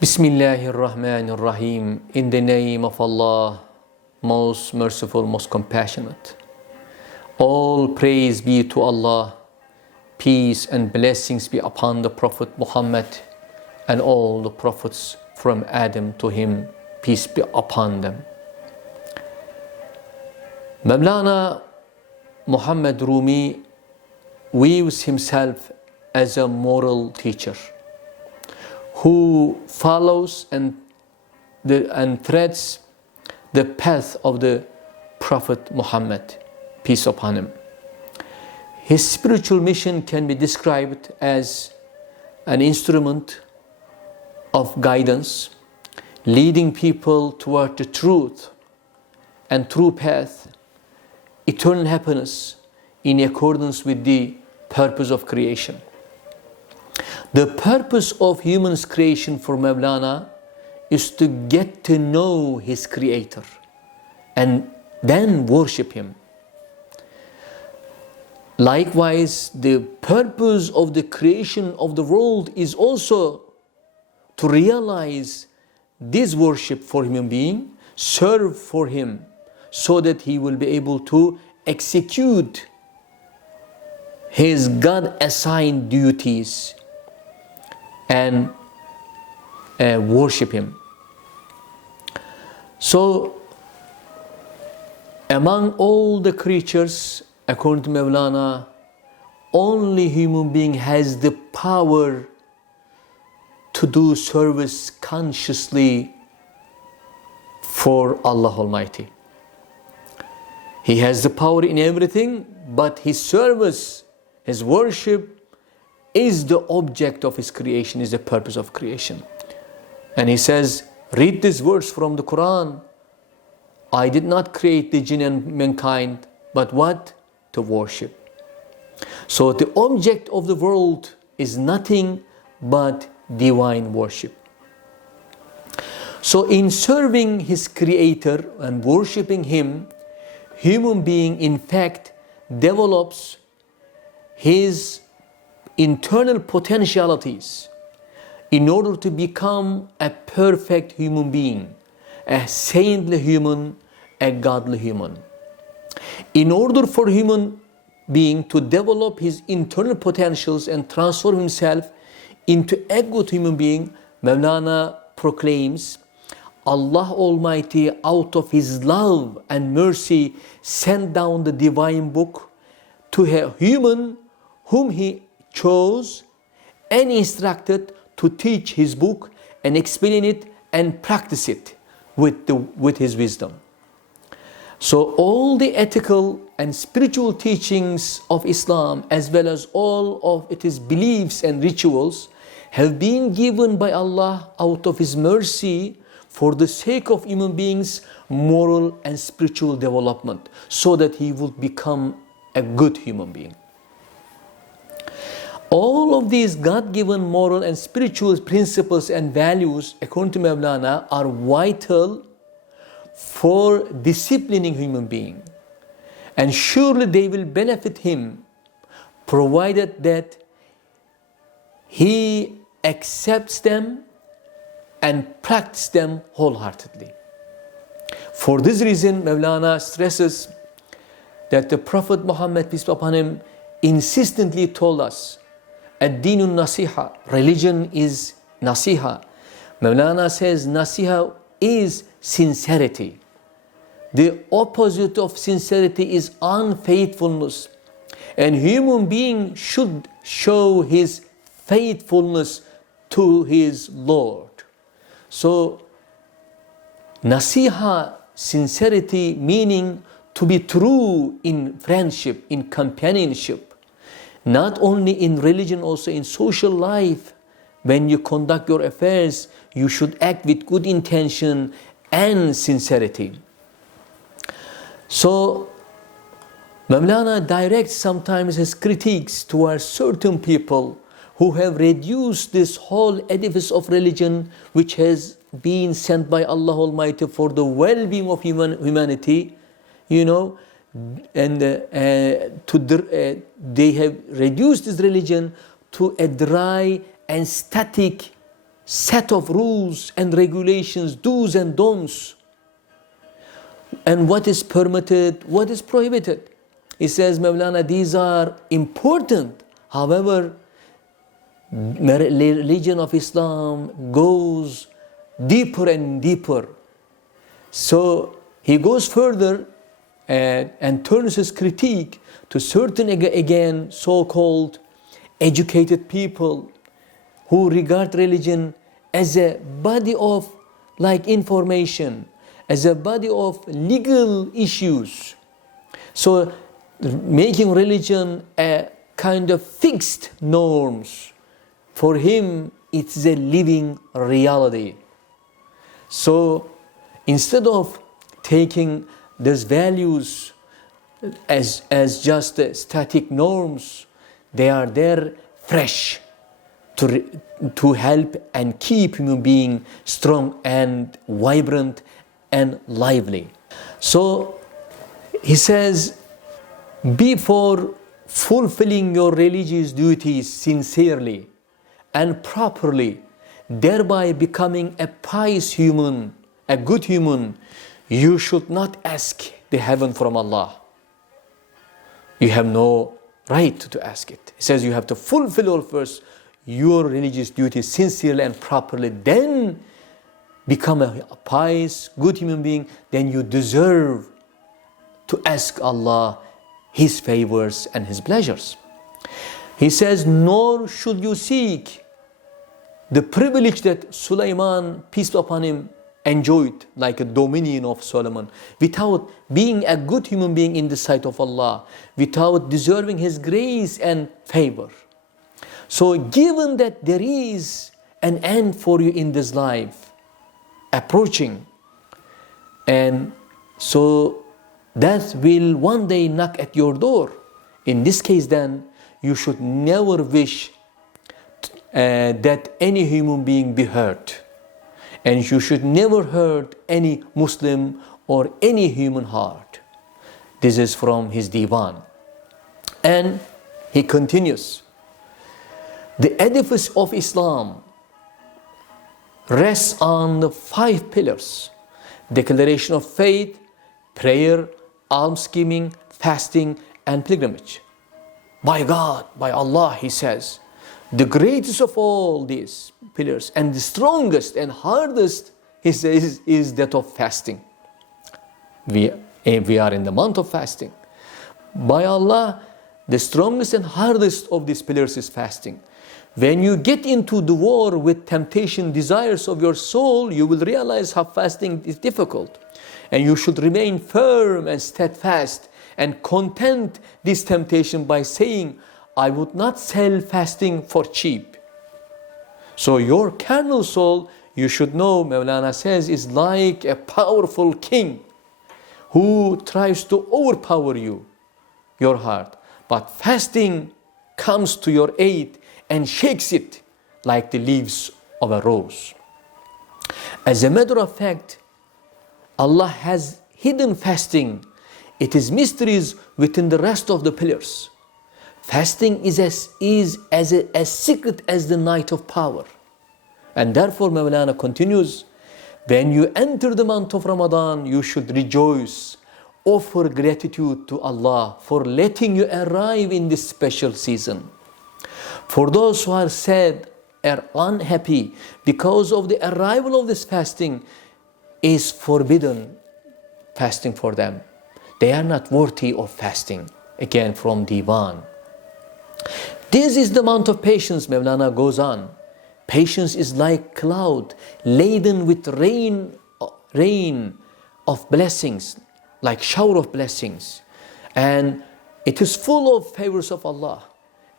Bismillahirrahmanirrahim. In the name of Allah, most merciful, most compassionate. All praise be to Allah. Peace and blessings be upon the Prophet Muhammad and all the prophets from Adam to him. Peace be upon them. Mawlana Muhammad Rumi views himself as a moral teacher who follows and treads the path of the Prophet Muhammad, peace upon him. His spiritual mission can be described as an instrument of guidance, leading people toward the truth and true path, eternal happiness in accordance with the purpose of creation. The purpose of human's creation for Mawlana is to get to know his creator and then worship him. Likewise, the purpose of the creation of the world is also to realize this worship for human being, serve for him, so that he will be able to execute his God-assigned duties and worship him. So, among all the creatures, according to Mawlana, only human being has the power to do service consciously for Allah Almighty. He has the power in everything, but his service, his worship, is the object of his creation, is the purpose of creation. And he says, read this verse from the Quran. I did not create the jinn and mankind, but what? To worship. So the object of the world is nothing but divine worship. So in serving his creator and worshipping him, human being in fact develops his internal potentialities in order to become a perfect human being, a saintly human, a godly human. In order for human being to develop his internal potentials and transform himself into a good human being, Mawlana proclaims, Allah Almighty, out of His love and mercy, sent down the divine book to a human whom He chose and instructed to teach His book and explain it and practice it with His wisdom. So all the ethical and spiritual teachings of Islam, as well as all of its beliefs and rituals, have been given by Allah out of His mercy for the sake of human beings' moral and spiritual development, so that he would become a good human being. All of these God-given moral and spiritual principles and values, according to Mawlana, are vital for disciplining human being, and surely they will benefit him, provided that he accepts them and practices them wholeheartedly. For this reason, Mawlana stresses that the Prophet Muhammad, peace be upon him, insistently told us, ad-deenun nasiha, religion is nasiha. Mawlana says nasiha is sincerity. The opposite of sincerity is unfaithfulness. And human being should show his faithfulness to his Lord. So, nasiha, sincerity, meaning to be true in friendship, in companionship, not only in religion, also in social life. When you conduct your affairs, you should act with good intention and sincerity. So, Mawlana directs sometimes his critiques towards certain people who have reduced this whole edifice of religion, which has been sent by Allah Almighty for the well-being of humanity, and they have reduced this religion to a dry and static set of rules and regulations, do's and don'ts, and what is permitted, what is prohibited. He says, Mawlana, these are important. However, religion of Islam goes deeper and deeper. So he goes further and turns his critique to certain, again, so-called educated people who regard religion as a body of information, as a body of legal issues. So making religion a kind of fixed norms. For him, it's a living reality. So instead of taking these values as just static norms, they are there fresh to help and keep human being strong and vibrant and lively. So he says, before fulfilling your religious duties sincerely and properly, thereby becoming a pious human, a good human, you should not ask the heaven from Allah. You have no right to ask it. He says you have to fulfill first your religious duties sincerely and properly, then become a pious, good human being, then you deserve to ask Allah His favors and His pleasures. He says, nor should you seek the privilege that Sulaiman, peace be upon him, enjoyed, like a dominion of Solomon, without being a good human being in the sight of Allah, without deserving His grace and favor. So given that there is an end for you in this life approaching, and so that will one day knock at your door, in this case then you should never wish that any human being be hurt, and you should never hurt any Muslim or any human heart. This is from his divan. And he continues, the edifice of Islam rests on the 5 pillars: declaration of faith, prayer, almsgiving, fasting, and pilgrimage. By God, by Allah, he says, the greatest of all these pillars and the strongest and hardest, he says, is that of fasting. We are in the month of fasting. By Allah, the strongest and hardest of these pillars is fasting. When you get into the war with temptation, desires of your soul, you will realize how fasting is difficult. And you should remain firm and steadfast and content this temptation by saying, I would not sell fasting for cheap. So your carnal soul, you should know, Mawlana says, is like a powerful king who tries to overpower you, your heart. But fasting comes to your aid and shakes it like the leaves of a rose. As a matter of fact, Allah has hidden fasting. It is mysteries within the rest of the pillars. Fasting is as secret as the night of power. And therefore, Mawlana continues, when you enter the month of Ramadan, you should rejoice, offer gratitude to Allah for letting you arrive in this special season. For those who are sad or unhappy because of the arrival of this fasting, is forbidden fasting for them. They are not worthy of fasting. Again from Divan. This is the month of patience, Mawlana goes on. Patience is like cloud laden with rain of blessings, like shower of blessings. And it is full of favors of Allah.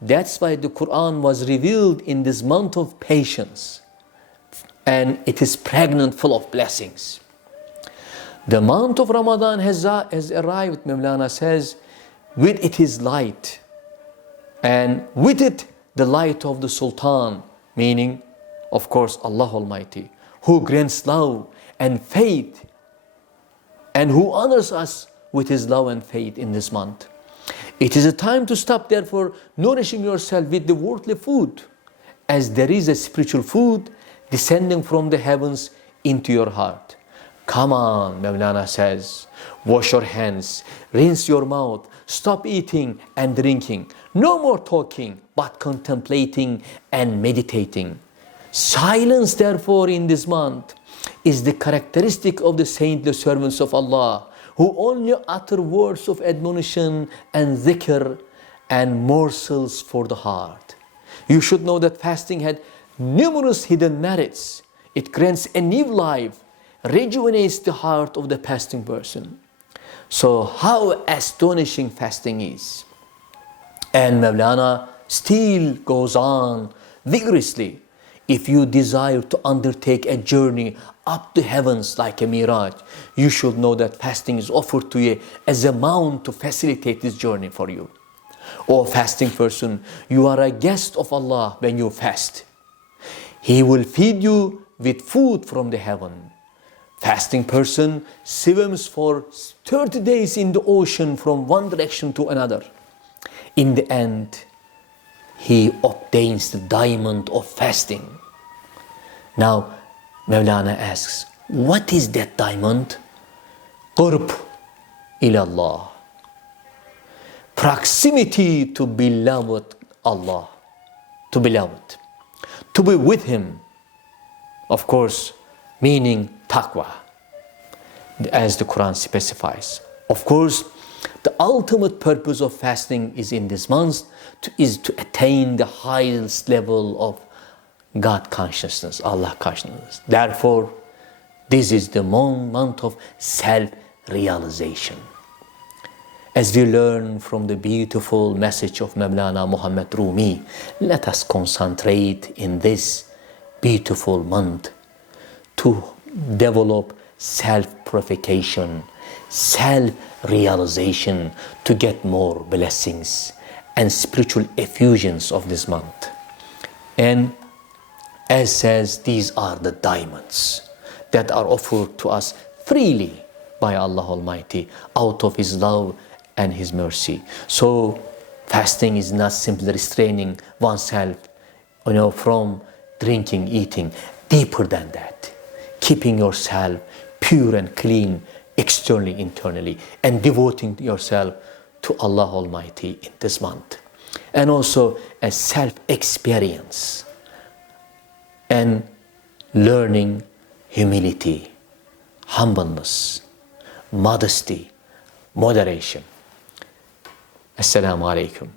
That's why the Quran was revealed in this month of patience. And it is pregnant, full of blessings. The month of Ramadan has arrived, Mawlana says, with it is light. And with it, the light of the Sultan, meaning, of course, Allah Almighty, who grants love and faith, and who honors us with His love and faith in this month. It is a time to stop, therefore, nourishing yourself with the worldly food, as there is a spiritual food descending from the heavens into your heart. Come on, Mawlana says, wash your hands, rinse your mouth, stop eating and drinking. No more talking, but contemplating and meditating. Silence, therefore, in this month is the characteristic of the saintly servants of Allah, who only utter words of admonition and dhikr and morsels for the heart. You should know that fasting had numerous hidden merits. It grants a new life, rejuvenates the heart of the fasting person. So how astonishing fasting is. And Mawlana still goes on vigorously. If you desire to undertake a journey up the heavens like a mirage, you should know that fasting is offered to you as a mount to facilitate this journey for you. O fasting person, you are a guest of Allah when you fast. He will feed you with food from the heaven. Fasting person swims for 30 days in the ocean from one direction to another. In the end, he obtains the diamond of fasting. Now, Mawlana asks, what is that diamond? Qurb ilallah. Proximity to beloved Allah. To beloved. To be with Him. Of course, meaning taqwa, as the Quran specifies. Of course, the ultimate purpose of fasting is in this month is to attain the highest level of God consciousness, Allah consciousness. Therefore, this is the month of self-realization. As we learn from the beautiful message of Mawlana Muhammad Rumi, let us concentrate in this beautiful month to develop self-purification, self-realization, to get more blessings and spiritual effusions of this month. And as says, these are the diamonds that are offered to us freely by Allah Almighty out of His love and His mercy. So fasting is not simply restraining oneself, from drinking, eating. Deeper than that, keeping yourself pure and clean externally, internally, and devoting yourself to Allah Almighty in this month. And also a self-experience and learning humility, humbleness, modesty, moderation. Assalamu alaikum.